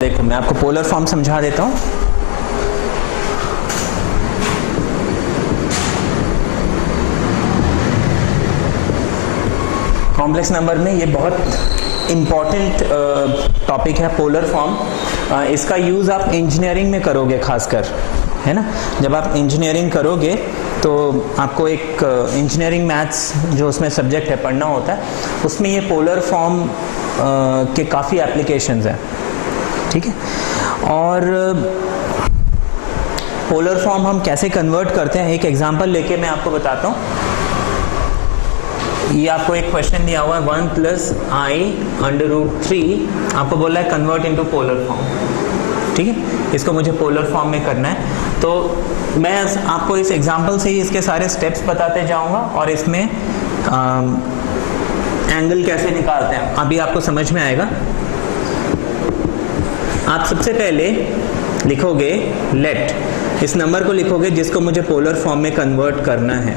देखो मैं आपको पोलर फॉर्म समझा देता हूँ। कॉम्प्लेक्स नंबर में ये बहुत इम्पॉर्टेंट टॉपिक है पोलर फॉर्म। इसका यूज़ आप इंजीनियरिंग में करोगे खासकर, है ना। जब आप इंजीनियरिंग करोगे तो आपको एक इंजीनियरिंग मैथ्स जो उसमें सब्जेक्ट है पढ़ना होता है, उसमें ये पोलर फॉर्म के काफ़ी एप्लीकेशंस हैं, ठीक है। और पोलर फॉर्म हम कैसे कन्वर्ट करते हैं, एक एग्जांपल लेके मैं आपको बताता हूँ। ये आपको एक क्वेश्चन दिया हुआ है 1 + i√3, आपको बोला है कन्वर्ट इनटू पोलर फॉर्म, ठीक है। इसको मुझे पोलर फॉर्म में करना है, तो मैं आपको इस एग्जांपल से ही इसके सारे स्टेप्स बताते जाऊंगा और इसमें एंगल कैसे निकालते हैं अभी आपको समझ में आएगा। आप सबसे पहले लिखोगे लेट, इस नंबर को लिखोगे जिसको मुझे पोलर फॉर्म में कन्वर्ट करना है।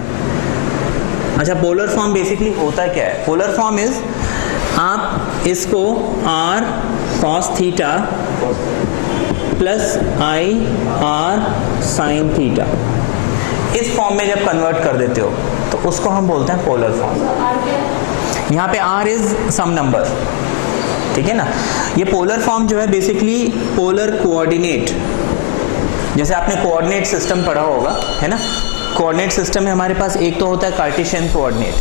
अच्छा, पोलर फॉर्म बेसिकली होता क्या है? पोलर फॉर्म इज, आप इसको r cos theta plus i r sin theta इस फॉर्म में जब कन्वर्ट कर देते हो तो उसको हम बोलते हैं पोलर फॉर्म। यहाँ पे r इज सम नंबर, ठीक है ना। ये पोलर फॉर्म जो है बेसिकली पोलर कोऑर्डिनेट, जैसे आपने कोऑर्डिनेट सिस्टम पढ़ा होगा, है ना। कोऑर्डिनेट सिस्टम में हमारे पास एक तो होता है कार्टेशियन कोऑर्डिनेट,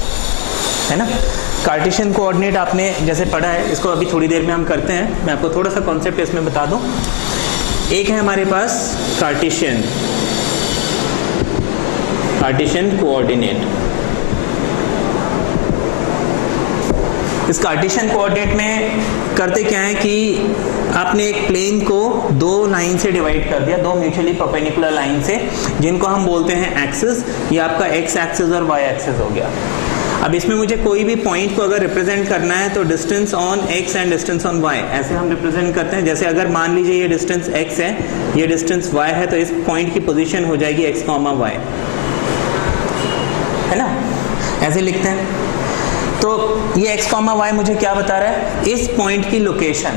है ना। कार्टेशियन कोऑर्डिनेट आपने जैसे पढ़ा है, इसको अभी थोड़ी देर में हम करते हैं। मैं आपको थोड़ा सा कॉन्सेप्ट इसमें बता दूं। एक है हमारे पास कार्टेशियन कोऑर्डिनेट। इस कार्टेशियन कोऑर्डिनेट में करते क्या है कि आपने एक प्लेन को दो लाइन से डिवाइड कर दिया, दो म्यूचुअली परपेंडिकुलर लाइन से, जिनको हम बोलते हैं एक्सिस। ये आपका एक्स एक्सिस और वाई एक्सिस हो गया। अब इसमें मुझे कोई भी पॉइंट को अगर रिप्रेजेंट करना है तो distance on X and distance on Y ऐसे हम रिप्रेजेंट करते हैं। जैसे अगर मान लीजिए ये डिस्टेंस एक्स है, ये डिस्टेंस वाई है, तो इस पॉइंट की पोजीशन हो जाएगी एक्स कॉमा वाई, है ना। ऐसे लिखते हैं। तो ये x, y मुझे क्या बता रहा है? इस पॉइंट की लोकेशन,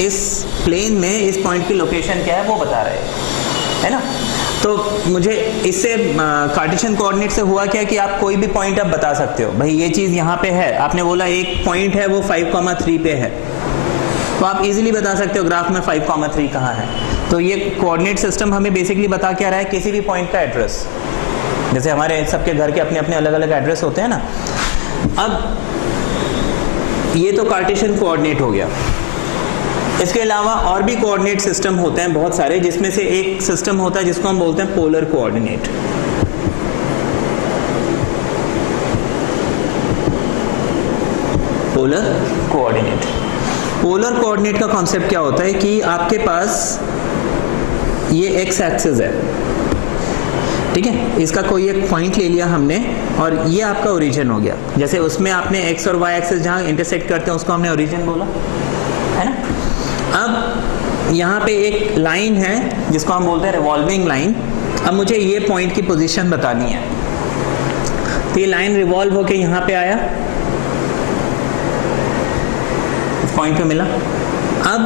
इस प्लेन में इस पॉइंट की लोकेशन क्या है वो बता रहा है ना। तो मुझे इससे कार्टेशियन कोऑर्डिनेट से हुआ क्या कि आप कोई भी पॉइंट आप बता सकते हो, भाई ये चीज यहाँ पे है, आपने बोला एक पॉइंट है वो 5,3 पे है, तो आप इजीली बता सकते हो ग्राफ में 5,3 कहाँ है। तो ये कोऑर्डिनेट सिस्टम हमें बेसिकली बता क्या रहा है? किसी भी पॉइंट का एड्रेस, जैसे हमारे सबके घर के अपने अपने अलग अलग एड्रेस होते हैं ना। अब ये तो कार्टेशियन कोऑर्डिनेट हो गया। इसके अलावा और भी कोऑर्डिनेट सिस्टम होते हैं बहुत सारे, जिसमें से एक सिस्टम होता है जिसको हम बोलते हैं polar coordinate. Polar coordinate, polar coordinate का कॉन्सेप्ट क्या होता है कि आपके पास ये एक्स एक्सिस है, ठीक है। इसका कोई एक पॉइंट ले लिया हमने और ये आपका ओरिजिन हो गया। जैसे उसमें आपने एक्स और वाई एक्सिस जहां इंटरसेक्ट करते हैं उसको हमने ओरिजिन बोला, है ना। अब यहाँ पे एक लाइन है जिसको हम बोलते हैं रिवॉल्विंग लाइन। अब मुझे ये पॉइंट की पोजीशन बतानी है, तो ये लाइन रिवॉल्व होके यहाँ पे आया, इस पॉइंट पे मिला। अब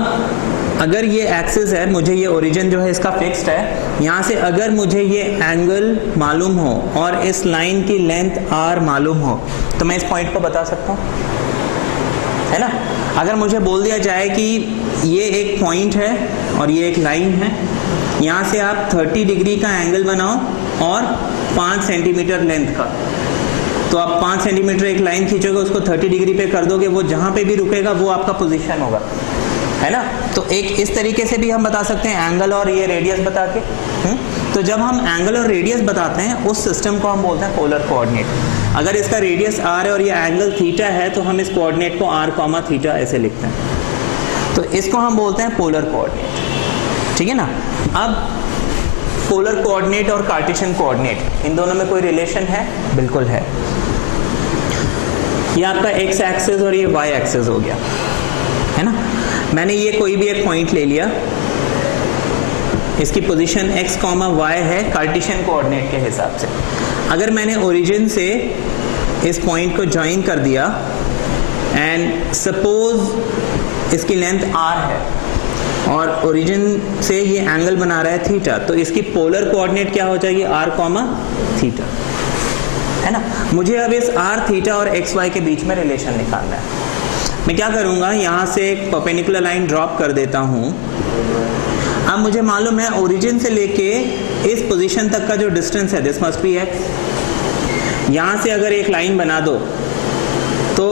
अगर ये एक्सिस है, मुझे ये ओरिजिन जो है इसका फिक्स्ड है, यहाँ से अगर मुझे ये एंगल मालूम हो और इस लाइन की लेंथ r मालूम हो तो मैं इस पॉइंट को बता सकता हूँ, है ना। अगर मुझे बोल दिया जाए कि ये एक पॉइंट है और ये एक लाइन है, यहाँ से आप 30 डिग्री का एंगल बनाओ और 5 सेंटीमीटर लेंथ का, तो आप 5 सेंटीमीटर एक लाइन खींचोगे, उसको 30 डिग्री पे कर दोगे, वो जहाँ पे भी रुकेगा वो आपका पोजीशन होगा, है ना। तो एक इस तरीके से भी हम बता सकते हैं एंगल और ये रेडियस बता के। तो जब हम एंगल और रेडियस बताते हैं उस सिस्टम को हम बोलते हैं पोलर कोऑर्डिनेट। अगर इसका रेडियस r है और ये एंगल थीटा है तो हम इस कोऑर्डिनेट को r, थीटा ऐसे लिखते हैं, तो इसको हम बोलते हैं पोलर कोऑर्डिनेट, ठीक है ना। अब पोलर कोऑर्डिनेट और कार्टेशियन कोऑर्डिनेट, इन दोनों में कोई रिलेशन है? बिल्कुल है। ये आपका x एक्सिस और ये y एक्सिस हो गया, है ना। मैंने ये कोई भी एक पॉइंट ले लिया, इसकी पोजीशन x, y है कार्टेशियन कोऑर्डिनेट के हिसाब से। अगर मैंने ओरिजिन से इस पॉइंट को ज्वाइन कर दिया एंड सपोज इसकी लेंथ r है, और ओरिजिन से ये एंगल बना रहा है थीटा, तो इसकी पोलर कोऑर्डिनेट क्या हो जाएगी, r कॉमा थीटा, है ना। मुझे अब इस r थीटा और एक्स वाई के बीच में रिलेशन निकालना है। मैं क्या करूंगा, यहां से एक परपेंडिकुलर लाइन ड्रॉप कर देता हूं। अब मुझे मालूम है ओरिजिन से लेके इस पोजीशन तक का जो डिस्टेंस है दिस मस्ट बी x। यहां से अगर एक लाइन बना दो तो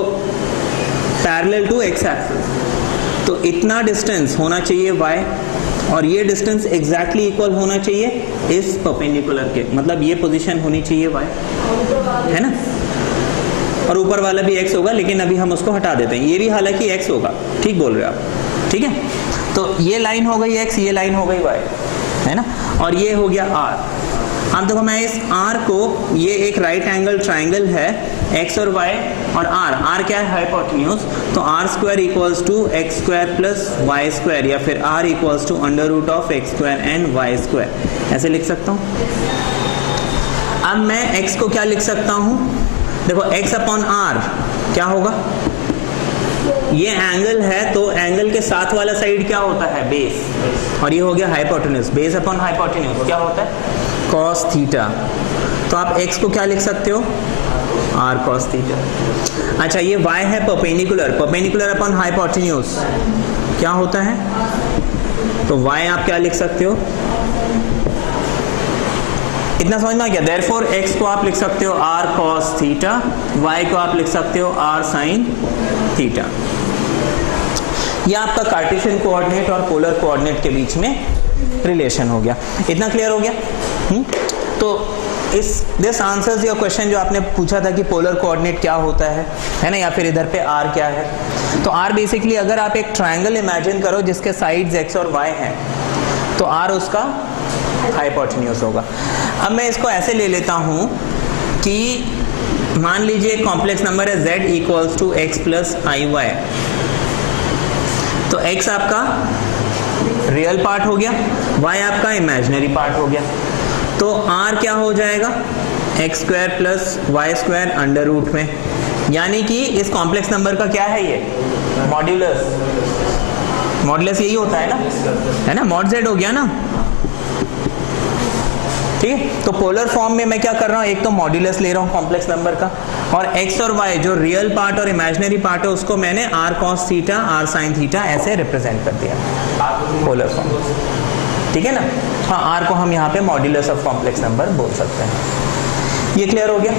पैरेलल टू x एक्सिस, तो इतना डिस्टेंस होना चाहिए y, और ये डिस्टेंस एग्जैक्टली इक्वल होना चाहिए इस परपेंडिकुलर के, मतलब ये पोजीशन होनी चाहिए y, है ना। और ऊपर वाला भी x होगा, लेकिन अभी हम उसको हटा देते हैं, ये भी हालांकि x होगा, ठीक बोल रहे हो आप, ठीक है। तो ये लाइन हो गई x, ये लाइन हो गई y, है ना, और ये हो गया r। अब देखो मैं इस r को, ये एक राइट एंगल ट्राइंगल है, x और y और r क्या है, हाइपोटेन्यूज, तो r square equals to x square plus y square, या फिर r equals to under root of x square and y square, ऐसे लिख सकता हूँ। अब मैं x को क्या लिख सकता हूँ, देखो x अपॉन r क्या होगा, ये एंगल है तो एंगल के साथ वाला साइड क्या होता है, बेस, और ये हो गया हाइपोटेन्यूज, बेस अपॉन हाइपोटेन्यूज क्या होता है, cos थीटा। तो आप x को क्या लिख सकते हो, r cos थीटा। अच्छा ये y है परपेंडिकुलर, परपेंडिकुलर अपॉन हाइपोटेन्यूज क्या होता है, तो y आप क्या लिख सकते हो, इतना समझना क्या, देयरफॉर x को आप लिख सकते हो r cos थीटा, y को आप लिख सकते हो r sin थीटा। यह आपका कार्टेशियन कोऑर्डिनेट और पोलर कोऑर्डिनेट के बीच में रिलेशन हो गया। इतना क्लियर हो गया? तो दिस आंसर्स योर क्वेश्चन जो आपने पूछा था कि पोलर कोऑर्डिनेट क्या होता है ना, या फिर इधर पे r क्या है। तो r बेसिकली अगर आप एक ट्रायंगल इमेजिन करो जिसके साइड्स x और y हैं, तो r उसका हाइपोटेन्यूज होगा। अब मैं इसको ऐसे ले लेता हूं कि मान लीजिए कॉम्प्लेक्स नंबर है z equals to x plus i y, तो x आपका रियल पार्ट हो गया, y आपका इमेजिनरी पार्ट हो गया, तो r क्या हो जाएगा, x square plus y square under root में, यानी कि इस कॉम्प्लेक्स नंबर का क्या है ये मॉड्यूलस, मॉड्यूलस यही होता है ना, मॉड z हो गया ना, ठीक है। तो पोलर फॉर्म में मैं क्या कर रहा हूँ, एक तो मॉड्यूलस ले रहा हूँ कॉम्प्लेक्स नंबर का, और x और y जो रियल पार्ट और इमेजिनरी पार्ट है उसको मैंने r cos theta r sin theta ऐसे रिप्रेजेंट कर दिया पोलर फॉर्म, ठीक है ना। हाँ, r को हम यहाँ पे मॉड्यूलस ऑफ कॉम्प्लेक्स नंबर बोल सकते हैं। ये क्लियर हो गया?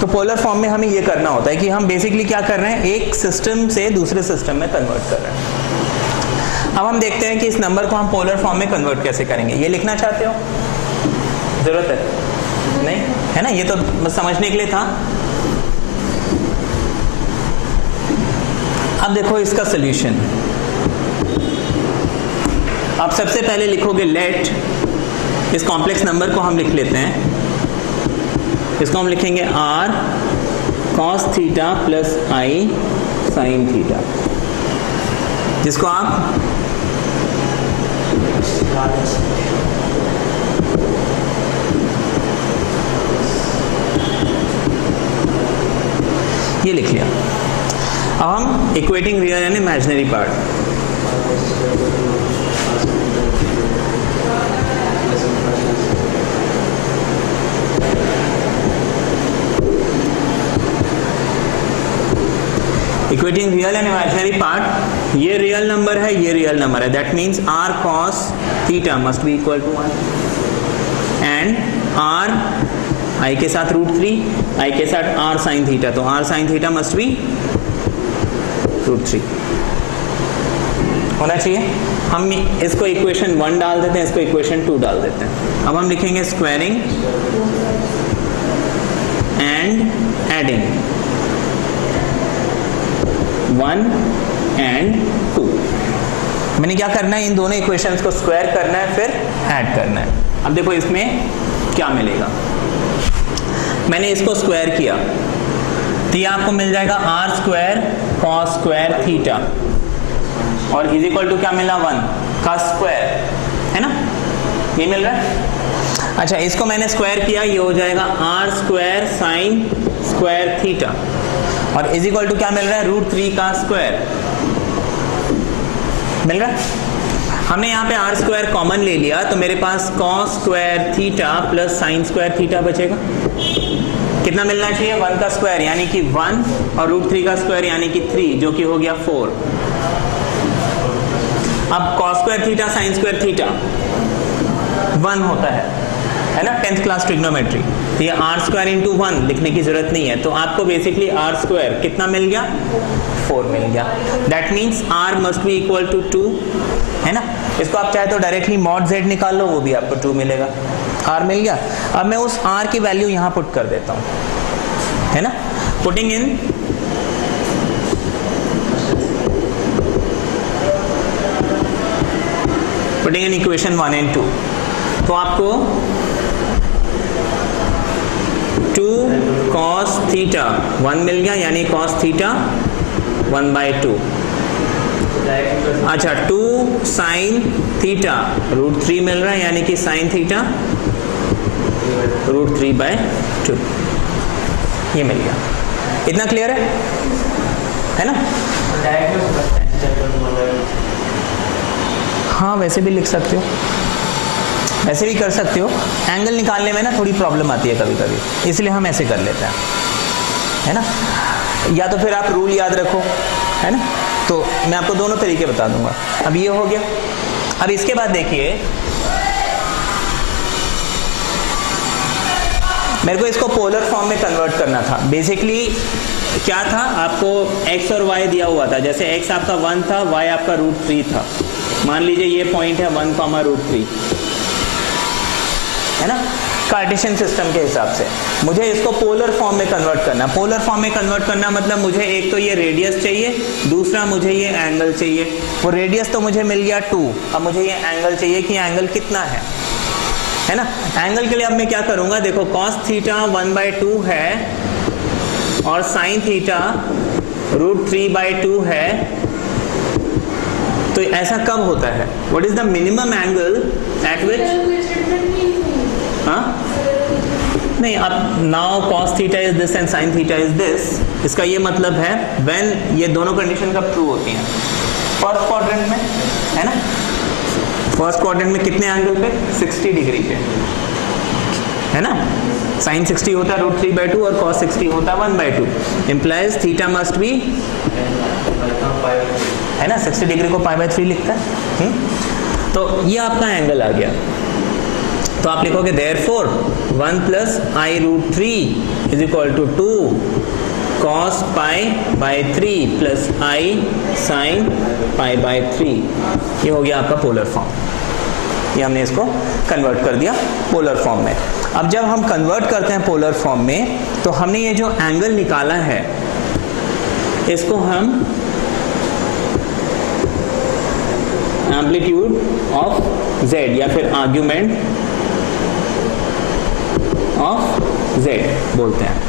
तो पोलर फॉर्म में हमें ये करना होता है कि हम बेसिकली क्या कर रहे हैं, एक सिस्टम से दूसरे सिस्टम में कन्वर्ट कर रहे हैं। अब हम देखते हैं कि इस नंबर को हम पोलर फॉर्म में कन्वर्ट कैसे करेंगे। ये लिखना चाहते हो, जरूरत है नहीं, है ना, ये तो बस समझने के लिए था। अब देखो इसका सॉल्यूशन, आप सबसे पहले लिखोगे लेट, इस कॉम्प्लेक्स नंबर को हम लिख लेते हैं, इसको हम लिखेंगे r cos theta plus i sin theta, जिसको आप ये लिख लिया। अब हम equating real and imaginary part, equating real and imaginary part, ये रियल नंबर है, ये रियल नंबर है, that means r cos theta must be equal to 1 and r i के साथ √3, i के साथ r sin थीटा, तो r sin theta must B √3 होना चाहिए। हम इसको इक्वेशन 1 डाल देते हैं, इसको इक्वेशन 2 डाल देते हैं। अब हम लिखेंगे स्क्वायरिंग एंड एडिंग 1 एंड 2। मैंने क्या करना है, इन दोनों इक्वेशंस को स्क्वायर करना है, फिर ऐड करना है। अब देखो इसमें क्या मिलेगा, मैंने इसको स्क्वायर किया तो ये आपको मिल जाएगा r square cos square theta, और इज इक्वल टू क्या मिला, 1 का स्क्वायर, है ना, ये मिल रहा है। अच्छा, इसको मैंने स्क्वायर किया, ये हो जाएगा r square sin square theta, और इज इक्वल टू क्या मिल रहा है, √3 का स्क्वायर मिल रहा है। हमने यहाँ पे आर स्क्वायर कॉमन ले लिया तो मेरे पास cos square theta plus sine square theta बचेगा। कितना मिलना चाहिए? 1 का स्क्वायर यानी कि 1 और √3 का स्क्वायर यानी कि 3 जो कि हो गया 4। अब cos square theta sine square theta 1 होता है ना 10th क्लास ट्रिग्नोमेट्री। तो ये आर स्क्वायर इंटू 1 लिखने की जरूरत नहीं है, तो आपको बेसिकली आर स्क्वायर कितना मिल गया? 4 मिल गया। That means r must be equal to 2, है ना। इसको आप चाहे तो डायरेक्टली मॉड z निकाल लो, वो भी आपको 2 मिलेगा। आर मिल गया। अब मैं उस आर की वैल्यू यहां पुट कर देता हूं, है ना। पुटिंग इन इक्वेशन 1 and 2, तो आपको 2 cos थीटा 1 मिल गया यानी cos थीटा 1/2। अच्छा 2 sin थीटा √3 मिल रहा है यानी कि sin थीटा √3/2 ये मिल गया। इतना क्लियर है ना। हाँ वैसे भी लिख सकते हो, ऐसे भी कर सकते हो। एंगल निकालने में ना थोड़ी प्रॉब्लम आती है कभी कभी, इसलिए हम ऐसे कर लेते हैं, है ना। या तो फिर आप रूल याद रखो, है ना। तो मैं आपको दोनों तरीके बता दूंगा। अब ये हो गया। अब इसके बाद देखिए, मेरे को इसको पोलर फॉर्म में कन्वर्ट करना था। बेसिकली क्या था, आपको x और y दिया हुआ था। जैसे x आपका 1 था, y आपका √3 था। मान लीजिए ये पॉइंट है 1, √3, है ना, कार्टेशियन सिस्टम के हिसाब से। मुझे इसको पोलर फॉर्म में कन्वर्ट करना। पोलर फॉर्म में कन्वर्ट करना मतलब मुझे एक तो ये रेडियस चाहिए, दूसरा मुझे ये एंगल चाहिए। वो रेडियस तो मुझे मिल गया 2, अब मुझे ये एंगल चाहिए कि एंगल कितना है ना। एंगल के लिए अब मैं क्या करूंगा, देखो cos थीटा 1/2 है और sin थीटा √3/2 है। तो ऐसा कब होता है? What is the minimum angle eight विच, हाँ नहीं, अब now cos theta is this and sin theta is this. इसका ये मतलब है व्हेन ये दोनों कंडीशन कब ट्रू होती हैं? फर्स्ट क्वाड्रेंट में, है ना। फर्स्ट क्वाड्रेंट में कितने एंगल पे? 60 डिग्री पे, है ना। sin 60 होता है √3/2 और cos 60 होता है 1/2। इंप्लाइज थीटा मस्ट बी, है ना, 60 डिग्री को π/3 लिखता है। तो ये आपका एंगल आ गया। तो आप लिखोगे therefore 1 + i√3 is equal to 2 cos π/3 plus i sin π/3। ये हो गया आपका पोलर फॉर्म। ये हमने इसको कन्वर्ट कर दिया पोलर फॉर्म में। अब जब हम कन्वर्ट करते हैं पोलर फॉर्म में, तो हमने ये जो एंगल निकाला है इसको हम एम्पलीट्यूड ऑफ z या फिर आर्ग्यूमेंट ऑफ z बोलते हैं,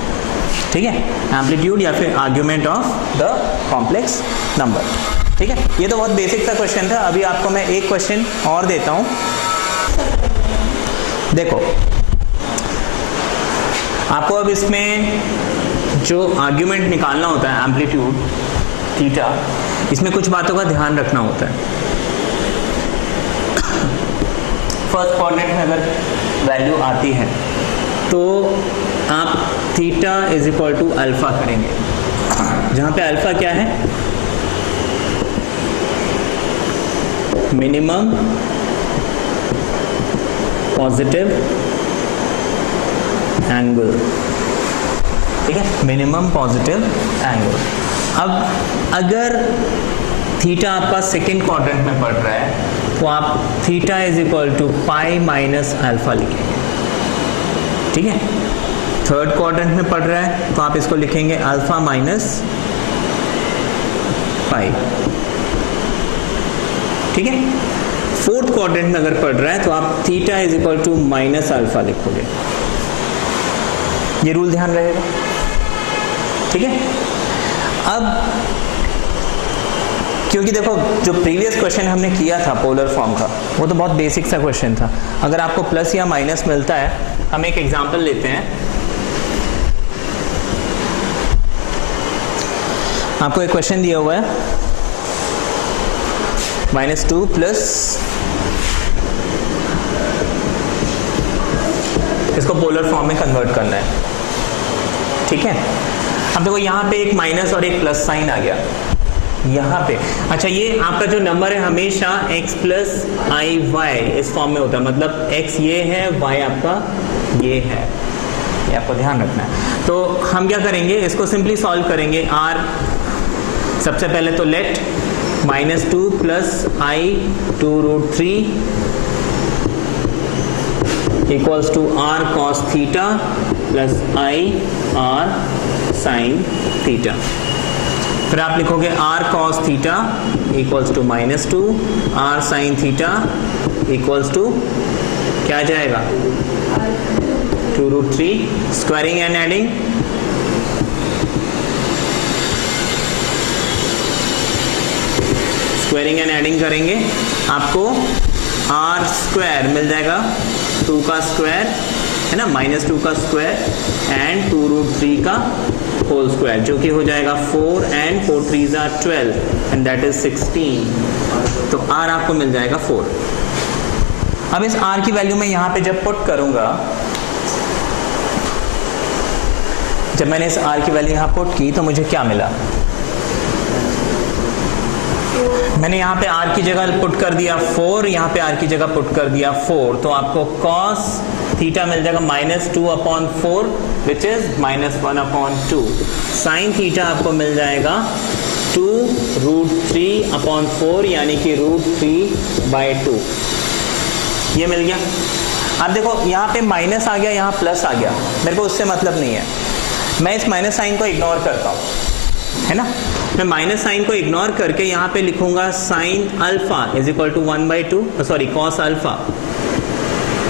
ठीक है। एम्पलीट्यूड या फिर argument of the complex number, ठीक है। ये तो बहुत बेसिक सा क्वेश्चन था। अभी आपको मैं एक क्वेश्चन और देता हूं। देखो, आपको अब इसमें जो आर्ग्यूमेंट निकालना होता है एम्पलीट्यूड थीटा, इसमें कुछ बातों का ध्यान रखना होता है। फर्स्ट क्वाड्रेंट में अगर वैल्यू आती है तो आप theta is equal to alpha करेंगे, जहां पे अल्फा क्या है? मिनिमम पॉजिटिव एंगल, ठीक है, मिनिमम पॉजिटिव एंगल। अब अगर थीटा आपका सेकेंड क्वाड्रेंट में पड़ रहा है तो आप theta is equal to pi minus alpha लिखेंगे, ठीक है। थर्ड क्वाड्रेंट में पड़ रहा है तो आप इसको लिखेंगे अल्फा माइनस पाई, ठीक है। फोर्थ क्वाड्रेंट में अगर पड़ रहा है तो आप theta is equal to minus alpha लिखोगे। ये रूल ध्यान रहेगा, ठीक है। अब क्योंकि देखो जो प्रीवियस क्वेश्चन हमने किया था पोलर फॉर्म का, वो तो बहुत बेसिक सा क्वेश्चन था। अगर आपको प्लस या माइनस मिलता है, हम एक एग्जांपल लेते हैं। आपको एक क्वेश्चन दिया हुआ है -2 प्लस, इसको पोलर फॉर्म में कन्वर्ट करना है, ठीक है। अब देखो यहाँ पे एक माइनस और एक प्लस साइन आ गया यहाँ पे। अच्छा, ये आपका जो नंबर है हमेशा x प्लस आई वाई इस फॉर्म में होता है, मतलब x ये है, y आपका ये है, ये आपको ध्यान रखना है। तो हम क्या करेंगे, इसको सिंपली सॉल्व करेंगे। r सबसे पहले तो let -2 plus i 2√3 equals to r cos theta plus i r sin theta. फिर आप लिखोगे r cos theta equals to -2 r sin theta equals to क्या आ जाएगा 2√3, squaring and adding, squaring and adding करेंगे, आपको r स्क्वायर मिल जाएगा 2 का स्क्वायर है ना, -2 का स्क्वायर एंड 2√3 का होल स्क्वायर, जो कि हो जाएगा 4 and 4 3s are 12 and that is 16। तो r आपको मिल जाएगा 4। अब इस r की वैल्यू में यहां पे जब पुट करूंगा, जब मैंने इस r की वैल्यू यहां पुट की तो मुझे क्या मिला, मैंने यहाँ पे r की जगह पुट कर दिया 4, यहाँ पे r की जगह पुट कर दिया 4, तो आपको cos थीटा मिल जाएगा -2/4 विच इज -1/2। साइन थीटा आपको मिल जाएगा 2√3/4 यानी कि √3/2। ये मिल गया। अब देखो यहाँ पे माइनस आ गया, यहाँ प्लस आ गया, मेरे को उससे मतलब नहीं है, मैं इस माइनस साइन को इग्नोर करता हूँ, है ना। मैं माइनस साइन को इग्नोर करके यहाँ पे लिखूंगा sine alpha is equal to 1/2, sorry cos alpha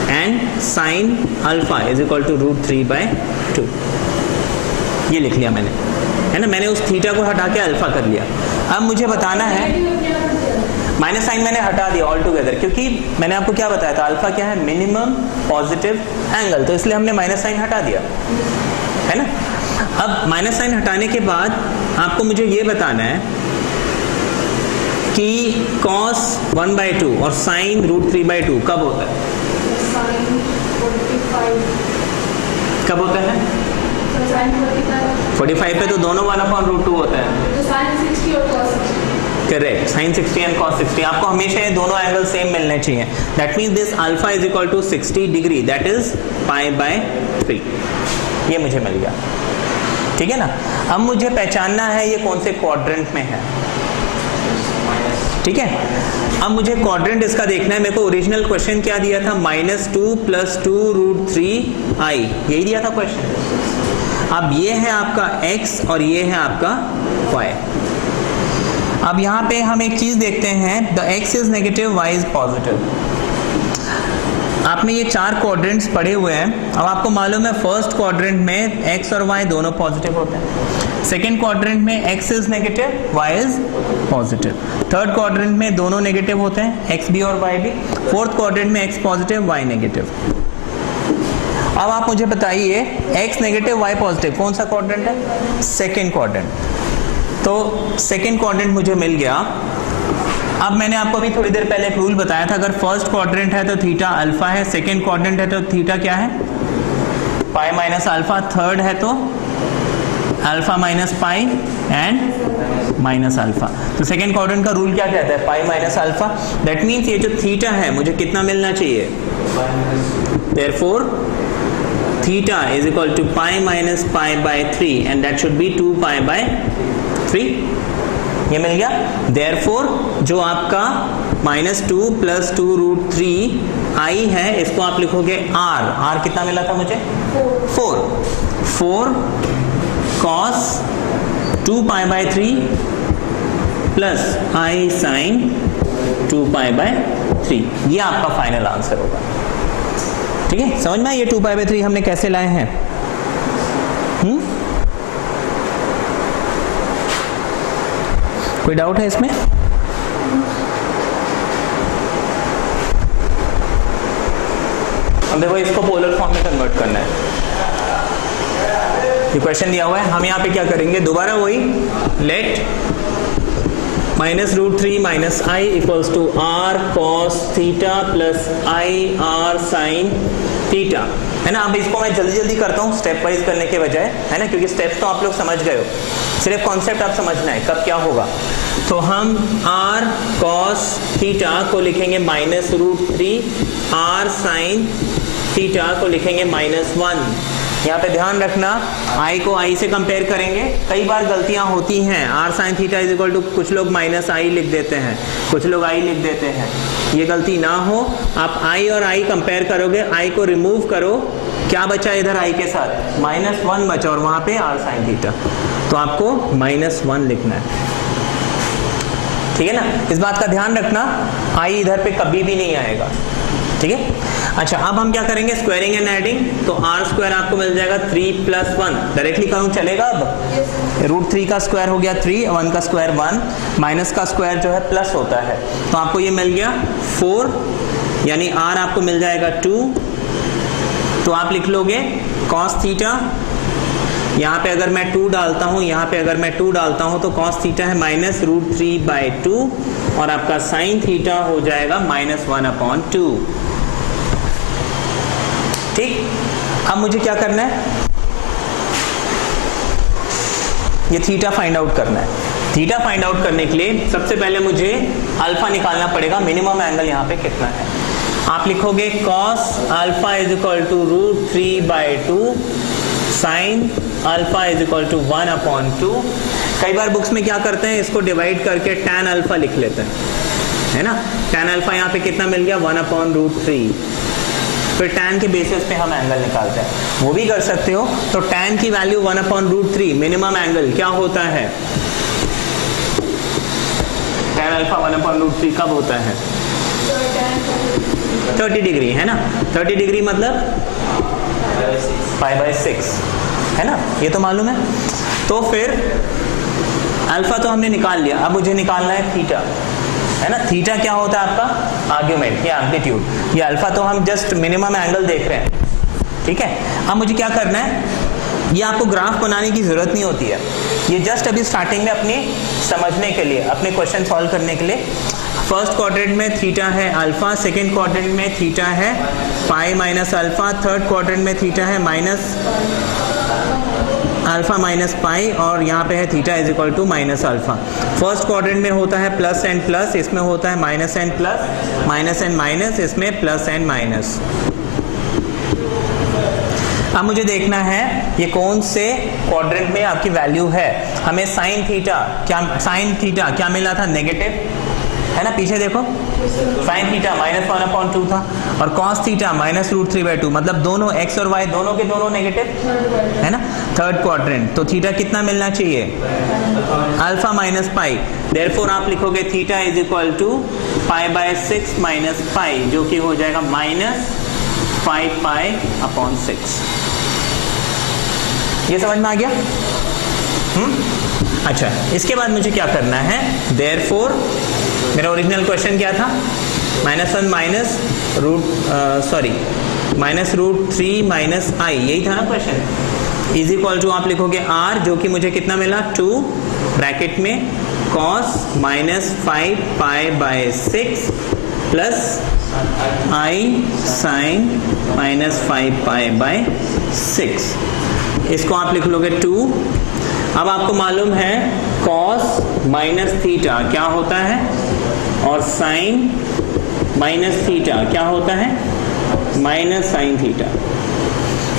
and sine alpha is equal to √3/2। ये लिख लिया मैंने, है ना। मैंने उस थीटा को हटा के अल्फा कर लिया। अब मुझे बताना है, माइनस साइन मैंने हटा दिया ऑल टुगेदर, क्योंकि मैंने आपको क्या बताया था, अल्फा क्या है, मिनिमम पॉजिटिव एंगल, तो इसलिए हमने माइनस साइन हटा दिया, है ना। अब माइनस साइन हटाने के बाद आपको मुझे ये बताना है कि cos 1/2 और sin √3/2 कब होता है, कब होता है 45 पे, तो दोनों 1/√2 होता है, करेक्ट। sin 60 एंड cos 60, आपको हमेशा ये दोनों एंगल सेम मिलने चाहिए। That means this alpha is equal to 60 degree, that is π/3। ये मुझे मिल गया, ठीक है ना। अब मुझे पहचानना है ये कौन से क्वाड्रेंट में है, ठीक है। अब मुझे क्वाड्रेंट इसका देखना है। मेरे को ओरिजिनल क्वेश्चन क्या दिया था, -2 + 2√3i, यही दिया था क्वेश्चन। अब ये है आपका x और ये है आपका y। अब यहाँ पे हम एक चीज देखते हैं, the x is negative, y is positive. आपने ये 4 क्वाड्रेंट्स पढ़े हुए हैं। अब आपको मालूम है फर्स्ट क्वाड्रेंट में x और y दोनों पॉजिटिव होते हैं, सेकेंड क्वाड्रेंट में x is negative, y is positive, third quadrant में दोनों नेगेटिव होते हैं, x भी और y भी, फोर्थ क्वाड्रेंट में x पॉजिटिव, y नेगेटिव। अब आप मुझे बताइए x नेगेटिव, y पॉजिटिव कौन सा क्वाड्रेंट है, सेकेंड क्वाड्रेंट। तो सेकेंड क्वाड्रेंट मुझे मिल गया। अब मैंने आपको अभी थोड़ी देर पहले एक रूल बताया था, अगर फर्स्ट क्वाड्रेंट है तो थीटा अल्फा है, सेकेंड क्वाड्रेंट है तो थीटा क्या है, पाई माइनस अल्फा, थर्ड है तो alpha minus pi and minus alpha. तो सेकेंड क्वाड्रेंट का रूल क्या कहता है, pi minus alpha. That means ये जो थीटा है मुझे कितना मिलना चाहिए, therefore theta is equal to pi minus π/3 and that should be 2π/3। ये मिल गया। देयरफॉर जो आपका -2 + 2√3i है, इसको आप लिखोगे r कितना मिला था मुझे, 4 cos 2π/3 प्लस i sin 2π/3। ये आपका फाइनल आंसर होगा, ठीक है। समझ में ये 2π/3 हमने कैसे लाए हैं। कोई डाउट है इसमें? अब देखो इसको पोलर फॉर्म में कन्वर्ट करना है। ये क्वेश्चन दिया हुआ है, हम यहाँ पे क्या करेंगे, दोबारा वही let minus root 3 minus i equals to r cos theta plus i r sine theta, है ना। अब इसको मैं जल्दी जल्दी करता हूँ स्टेप वाइज करने के बजाय, है ना, क्योंकि स्टेप्स तो आप लोग समझ गए हो, सिर्फ कॉन्सेप्ट आप समझना है कब क्या होगा। तो हम आर कॉस थीटा को लिखेंगे minus root 3, r sine theta को लिखेंगे -1। यहाँ पे ध्यान रखना, आई को आई से कंपेयर करेंगे, कई बार गलतियां होती हैं। R sine theta is equal to कुछ लोग माइनस आई लिख देते हैं, कुछ लोग आई लिख देते हैं, ये गलती ना हो। आप आई और आई कंपेयर करोगे, आई को रिमूव करो, क्या बचा इधर आई के साथ, -1 बचा और वहां पे आर साइन थीटा, तो आपको -1 लिखना है, ठीक है ना। इस बात का ध्यान रखना, आई इधर पे कभी भी नहीं आएगा, ठीक है। अच्छा, अब हम क्या करेंगे, स्क्वायरिंग एंड एडिंग। तो आर स्क्वायर आपको मिल जाएगा 3 + 1, डायरेक्टली करूं चलेगा। अब रूट 3 का स्क्वायर हो गया 3, 1 का स्क्वायर 1, माइनस का स्क्वायर जो है प्लस होता है, तो आपको ये मिल गया 4, यानी आर आपको मिल जाएगा 2। तो आप लिख लोगे कॉस थीटा, यहाँ पे अगर मैं 2 डालता हूँ, यहाँ पे अगर मैं 2 डालता हूँ तो कॉस थीटा है -√3/2 और आपका साइन थीटा हो जाएगा -1/2। ठीक, अब मुझे क्या करना है, ये थीटा फाइंड आउट करना है। थीटा फाइंड आउट करने के लिए सबसे पहले मुझे अल्फा निकालना पड़ेगा, मिनिमम एंगल यहाँ पे कितना है। आप लिखोगे cos alpha is equal to √3/2 sine alpha is equal to 1/2। कई बार बुक्स में क्या करते हैं, इसको डिवाइड करके tan अल्फा लिख लेते हैं, है ना। tan अल्फा यहाँ पे कितना मिल गया, 1/√3। फिर tan के बेसिस पे हम एंगल निकालते हैं, वो भी कर सकते हो। तो tan की वैल्यू 1/√3, मिनिमम एंगल क्या होता है, tan अल्फा 1/√3 कब होता है, 30 डिग्री, है ना। 30 डिग्री मतलब π/6, है ना, ये तो मालूम है। तो फिर अल्फा तो हमने निकाल लिया, अब मुझे निकालना है थीटा, है ना। थीटा क्या होता है आपका, आर्ग्यूमेंट या एम्पलीट्यूड। ये अल्फा तो हम जस्ट मिनिमम एंगल देख रहे हैं, ठीक है। अब मुझे क्या करना है, ये आपको ग्राफ बनाने की जरूरत नहीं होती है, ये जस्ट अभी स्टार्टिंग में अपनी समझने के लिए, अपने क्वेश्चन सॉल्व करने के लिए। फर्स्ट क्वाड्रेंट में थीटा है अल्फा, सेकेंड क्वाड्रेंट में थीटा है pi minus alpha, third quadrant में थीटा है माइनस अल्फा माइनस पाई, और यहाँ पे है theta is equal to minus alpha. First quadrant में होता है प्लस एंड प्लस, इसमें होता है minus and plus, minus and minus, इसमें प्लस एंड माइनस। अब मुझे देखना है ये कौन से क्वाड्रेंट में आपकी वैल्यू है। हमें साइन थीटा क्या मिला था, नेगेटिव, है ना। पीछे देखो, साइन थीटा -1/2 था और कॉस थीटा -√3/2, मतलब दोनों x और y दोनों के दोनों नेगेटिव, है ना। थर्ड क्वाड्रेंट, तो थीटा कितना मिलना चाहिए, अल्फा माइनस पाई। देयरफॉर आप लिखोगे theta is equal to π/6 minus pi, जो कि हो जाएगा -5π/6। ये समझ में आ गया। अच्छा, इसके बाद मुझे क्या करना है, देयरफॉर मेरा ओरिजिनल क्वेश्चन क्या था, -1 माइनस -√3 माइनस आई, यही था ना क्वेश्चन। इज इक्वल टू आप लिखोगे r, जो कि मुझे कितना मिला 2 ब्रैकेट में cos -5π/6 प्लस i sin -5π/6, इसको आप लिख लोगे 2। अब आपको मालूम है cos माइनस थीटा क्या होता है और साइन माइनस थीटा क्या होता है, माइनस साइन थीटा।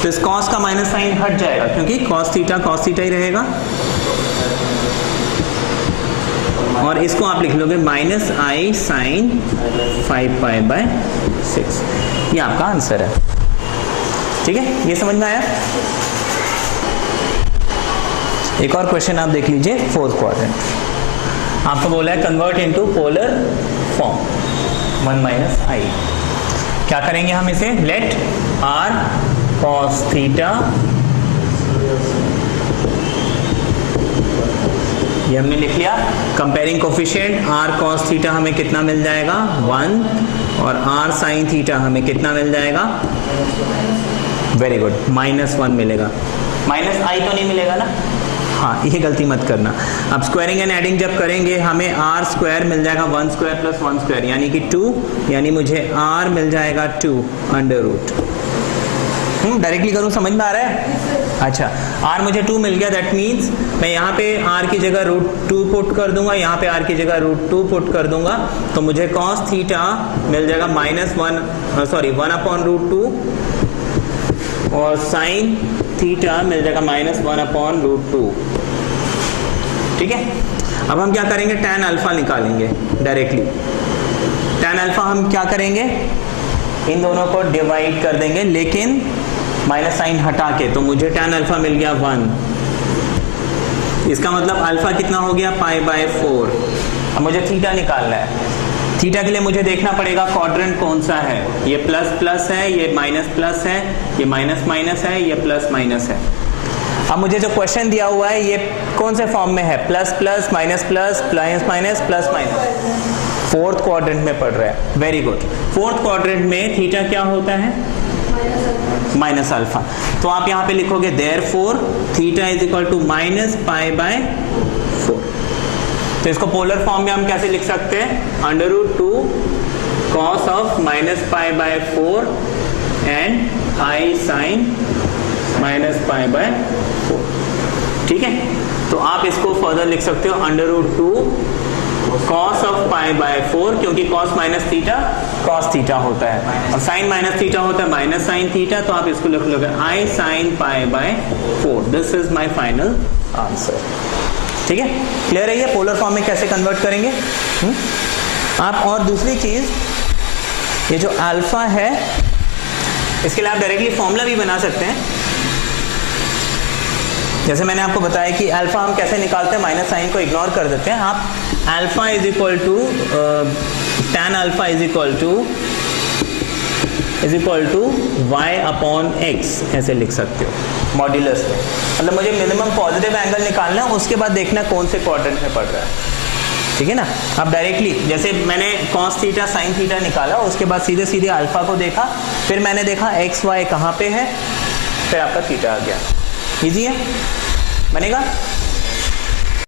तो इस cos का माइनस साइन हट जाएगा, क्योंकि cos थीटा ही रहेगा, और इसको आप लिख लोगे -i sin 5π/6। ये आपका आंसर है, ठीक है। ये समझ में आया। एक और क्वेश्चन आप देख लीजिए, फोर्थ क्वाड्रेंट। आपको बोला है convert into polar form 1 - i। क्या करेंगे हम इसे, लेट r cos थीटा, ये हमने लिख लिया। Comparing coefficient, r cos theta हमें कितना मिल जाएगा 1, और r sin थीटा हमें कितना मिल जाएगा, वेरी गुड, -1 मिलेगा। -i तो नहीं मिलेगा ना, हाँ ये गलती मत करना। अब स्क्वायरिंग एंड एडिंग जब करेंगे हमें आर स्क्वायर मिल जाएगा 1 स्क्वायर प्लस 1 स्क्वायर यानी कि 2, यानी मुझे आर मिल जाएगा 2 अंडर रूट। डायरेक्टली करूँ, समझ में आ रहा है? अच्छा, r मुझे 2 मिल गया, दैट मीन्स मैं यहाँ पे r की जगह √2 पुट कर दूंगा, यहाँ पे r की जगह √2 पुट कर दूंगा, तो मुझे cos थीटा मिल जाएगा -1/√2 और sin थीटा मिल जाएगा -1/√2। ठीक है, अब हम क्या करेंगे, tan अल्फा निकालेंगे डायरेक्टली। tan अल्फा हम क्या करेंगे, इन दोनों को डिवाइड कर देंगे, लेकिन माइनस साइन हटा के, तो मुझे tan अल्फा मिल गया 1। इसका मतलब अल्फा कितना हो गया, π/4। अब मुझे थीटा निकालना है। थीटा के लिए मुझे देखना पड़ेगा क्वाड्रेंट कौन सा है, ये प्लस प्लस है, ये माइनस प्लस है, ये माइनस माइनस है, ये प्लस माइनस है। अब मुझे जो क्वेश्चन दिया हुआ है ये कौन से फॉर्म में है, plus plus minus plus minus minus plus minus, fourth quadrant में पढ़ रहा है। Very good. फोर्थ क्वाड्रेंट में थीटा क्या होता है, माइनस अल्फा। तो आप यहाँ पे लिखोगे therefore theta is equal to -π/4। तो इसको पोलर फॉर्म में हम कैसे लिख सकते हैं, √2 cos of -π/4 and i sin -π/4। ठीक है, तो आप इसको फर्दर लिख सकते हो √2 cos ऑफ π/4, क्योंकि cos minus theta cos theta होता है और sin माइनस थीटा होता है माइनस sin थीटा, तो आप इसको लिख लोगे i sin π/4। This is my final answer. ठीक है, क्लियर है ये पोलर फॉर्म में कैसे कन्वर्ट करेंगे। आप और दूसरी चीज, ये जो अल्फा है इसके लिए आप डायरेक्टली फॉर्मूला भी बना सकते हैं। जैसे मैंने आपको बताया कि अल्फा हम कैसे निकालते हैं, माइनस साइन को इग्नोर कर देते हैं। आप alpha is equal to tan alpha is equal to y/x ऐसे लिख सकते हो मॉड्यूलस में। मतलब मुझे मिनिमम पॉजिटिव एंगल निकालना है, उसके बाद देखना कौन से क्वाड्रेंट में पड़ रहा है। ठीक है ना, अब डायरेक्टली जैसे मैंने cos थीटा sin थीटा निकाला, उसके बाद सीधे सीधे अल्फा को देखा, फिर मैंने देखा x y कहाँ पे है, फिर आपका थीटा आ गया। इजी है, बनेगा।